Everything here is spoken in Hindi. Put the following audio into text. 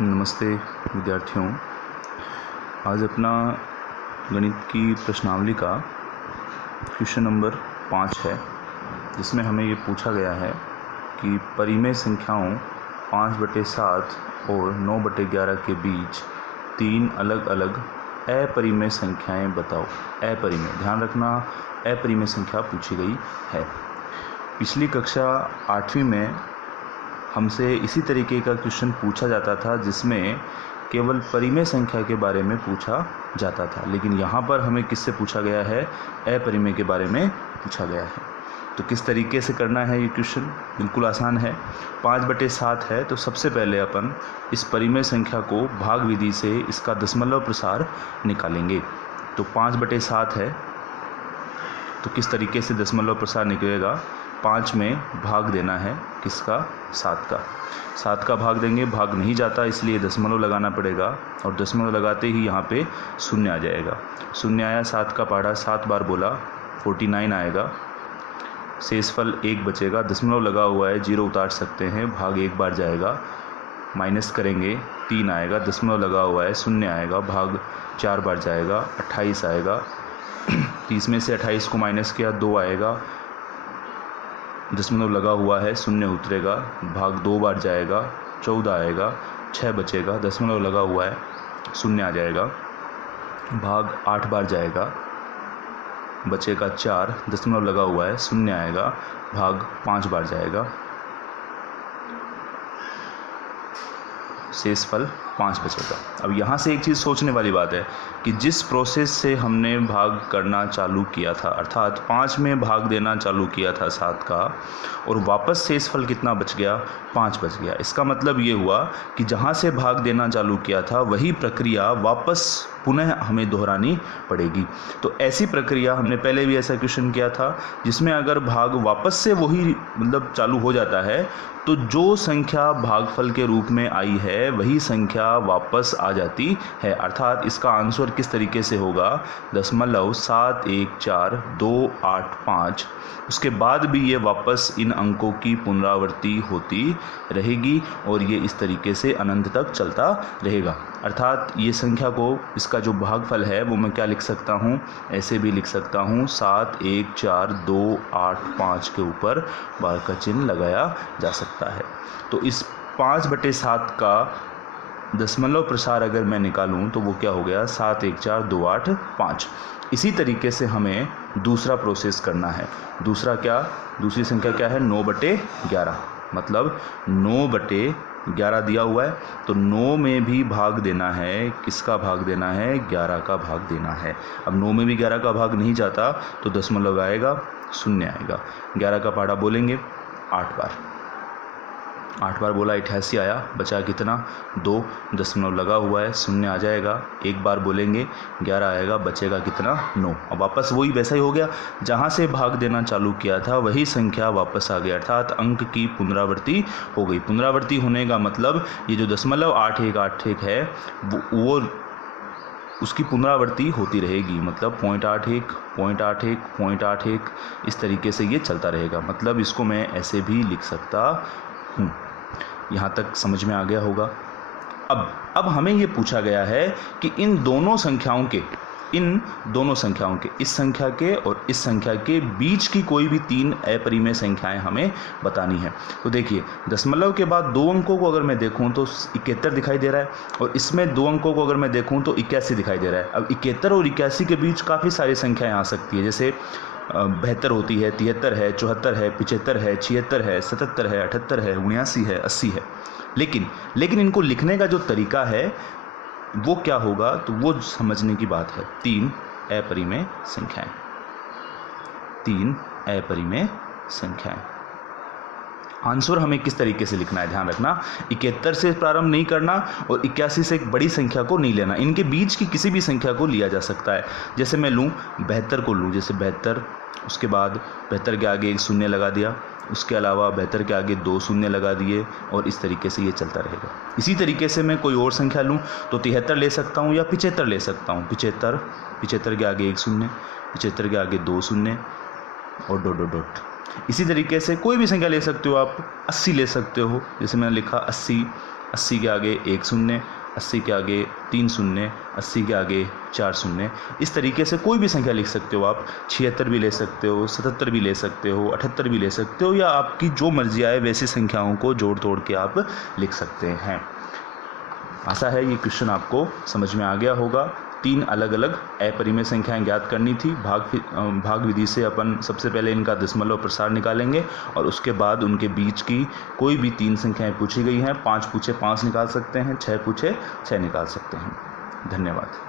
नमस्ते विद्यार्थियों। आज अपना गणित की प्रश्नावली का क्वेश्चन नंबर 5 है, जिसमें हमें ये पूछा गया है कि परिमेय संख्याओं 5/7 और 9/11 के बीच 3 अलग अलग अपरिमेय संख्याएं बताओ। अपरिमेय, ध्यान रखना, अपरिमेय संख्या पूछी गई है। पिछली कक्षा 8वीं में हमसे इसी तरीके का क्वेश्चन पूछा जाता था, जिसमें केवल परिमेय संख्या के बारे में पूछा जाता था, लेकिन यहाँ पर हमें किससे पूछा गया है? अपरिमेय के बारे में पूछा गया है। तो किस तरीके से करना है ये क्वेश्चन? बिल्कुल आसान है। 5/7 है, तो सबसे पहले अपन इस परिमेय संख्या को भाग विधि से इसका दशमलव प्रसार निकालेंगे। तो 5/7 है, तो किस तरीके से दशमलव प्रसार निकलेगा? 5 में भाग देना है किसका? 7 का। 7 का भाग देंगे, भाग नहीं जाता, इसलिए दशमलव लगाना पड़ेगा, और दशमलव लगाते ही यहाँ पे शून्य आ जाएगा। शून्य आया, 7 का पहाड़ा 7 बार बोला, 49 आएगा। शेषफल 1 बचेगा, दशमलव लगा हुआ है, 0 उतार सकते हैं, भाग 1 बार जाएगा, माइनस करेंगे 3 आएगा, दशमलव लगा हुआ है, शून्य आएगा, भाग 4 बार जाएगा, 28 आएगा। 30 में से 28 को माइनस किया, 2 आएगा, दशमलव लगा हुआ है, शून्य उतरेगा, भाग 2 बार जाएगा, 14 आएगा, 6 बचेगा, दशमलव लगा हुआ है, शून्य आ जाएगा, भाग 8 बार जाएगा, बचेगा 4, दशमलव लगा हुआ है, शून्य आएगा, भाग 5 बार जाएगा, शेषफल 5 बचेगा। अब यहाँ से एक चीज़ सोचने वाली बात है कि जिस प्रोसेस से हमने भाग करना चालू किया था, अर्थात 5 में भाग देना चालू किया था 7 का, और वापस शेषफल कितना बच गया? 5 बच गया। इसका मतलब ये हुआ कि जहाँ से भाग देना चालू किया था वही प्रक्रिया वापस पुनः हमें दोहरानी पड़ेगी। तो ऐसी प्रक्रिया हमने पहले भी ऐसा क्वेश्चन किया था, जिसमें अगर भाग वापस से वही चालू हो जाता है, तो जो संख्या भागफल के रूप में आई है वही संख्या वापस आ जाती है। अर्थात इसका आंसर किस तरीके से होगा? 0.714285। उसके बाद भी ये वापस इन अंकों की पुनरावृत्ति होती रहेगी, और ये इस तरीके से अनंत तक चलता रहेगा। अर्थात ये संख्या को, इसका जो भागफल है वो मैं क्या लिख सकता हूँ? ऐसे भी लिख सकता हूँ, 71428 के ऊपर बार का चिन्ह लगाया जा सकता है। तो इस 5/7 का दशमलव प्रसार अगर मैं निकालूं तो वो क्या हो गया? 71428। इसी तरीके से हमें दूसरा प्रोसेस करना है। दूसरा क्या? दूसरी संख्या क्या है? 9/11। मतलब 9/11 दिया हुआ है, तो 9 में भी भाग देना है। किसका भाग देना है? 11 का भाग देना है। अब 9 में भी 11 का भाग नहीं जाता, तो दशमलव आएगा, शून्य आएगा। 11 का पहाड़ा बोलेंगे 8 बार। 8 बार बोला, 88 आया, बचा कितना? 2, दशमलव लगा हुआ है, शून्य आ जाएगा, 1 बार बोलेंगे, 11 आएगा, बचेगा कितना? 9। अब वापस वही वैसा ही हो गया, जहाँ से भाग देना चालू किया था वही संख्या वापस आ गई, अर्थात अंक की पुनरावृत्ति हो गई। पुनरावृत्ति होने का मतलब ये जो 0.8181 है वो उसकी पुनरावृत्ति होती रहेगी। मतलब 0.81, 0.81, 0.81, इस तरीके से ये चलता रहेगा। मतलब इसको मैं ऐसे भी लिख सकता हूँ। यहाँ तक समझ में आ गया होगा। अब हमें ये पूछा गया है कि इन दोनों संख्याओं के, इस संख्या के और इस संख्या के बीच की कोई भी 3 अपरिमेय संख्याएं हमें बतानी है। तो देखिए, दशमलव के बाद 2 अंकों को अगर मैं देखूं तो 71 दिखाई दे रहा है, और इसमें 2 अंकों को अगर मैं देखूं तो 81 दिखाई दे रहा है। अब 71 और 81 के बीच काफ़ी सारी संख्याएं आ सकती है, जैसे 72 होती है, 73 है, 74 है, 75 है, 76 है, 77 है, 78 है, 79 है, 80 है। लेकिन इनको लिखने का जो तरीका है वो क्या होगा, तो वो समझने की बात है। 3 अपरिमेय संख्याएं, 3 अपरिमेय संख्याएं। आंसर हमें किस तरीके से लिखना है? ध्यान रखना, 71 से प्रारंभ नहीं करना और 81 से एक बड़ी संख्या को नहीं लेना। इनके बीच की किसी भी संख्या को लिया जा सकता है। जैसे मैं लूँ 72 को लूँ, जैसे 72, उसके बाद 72 के आगे एक शून्य लगा दिया, उसके अलावा 72 के आगे 2 शून्य लगा दिए, और इस तरीके से ये चलता रहेगा। इसी तरीके से मैं कोई और संख्या लूँ तो 73 ले सकता हूँ या 75 ले सकता हूँ। 75 के आगे एक शून्य, 75 के आगे 2 शून्य और डॉट डॉट डॉट। इसी तरीके से कोई भी संख्या ले सकते हो आप। 80 ले सकते हो, जैसे मैंने लिखा 80, 80 के आगे 1 शून्य, 80 के आगे 3 शून्य, 80 के आगे 4 शून्य। इस तरीके से कोई भी संख्या लिख सकते हो आप। 76 भी ले सकते हो, 77 भी ले सकते हो, 78 भी ले सकते हो, या आपकी जो मर्जी आए वैसी संख्याओं को जोड़ तोड़ के आप लिख सकते हैं। आशा है ये क्वेश्चन आपको समझ में आ गया होगा। 3 अलग अलग अपरिमेय संख्याएं ज्ञात करनी थी। भाग विधि से अपन सबसे पहले इनका दशमलव प्रसार निकालेंगे और उसके बाद उनके बीच की कोई भी 3 संख्याएं पूछी गई हैं। 5 पूछे 5 निकाल सकते हैं, 6 पूछे 6 निकाल सकते हैं। धन्यवाद।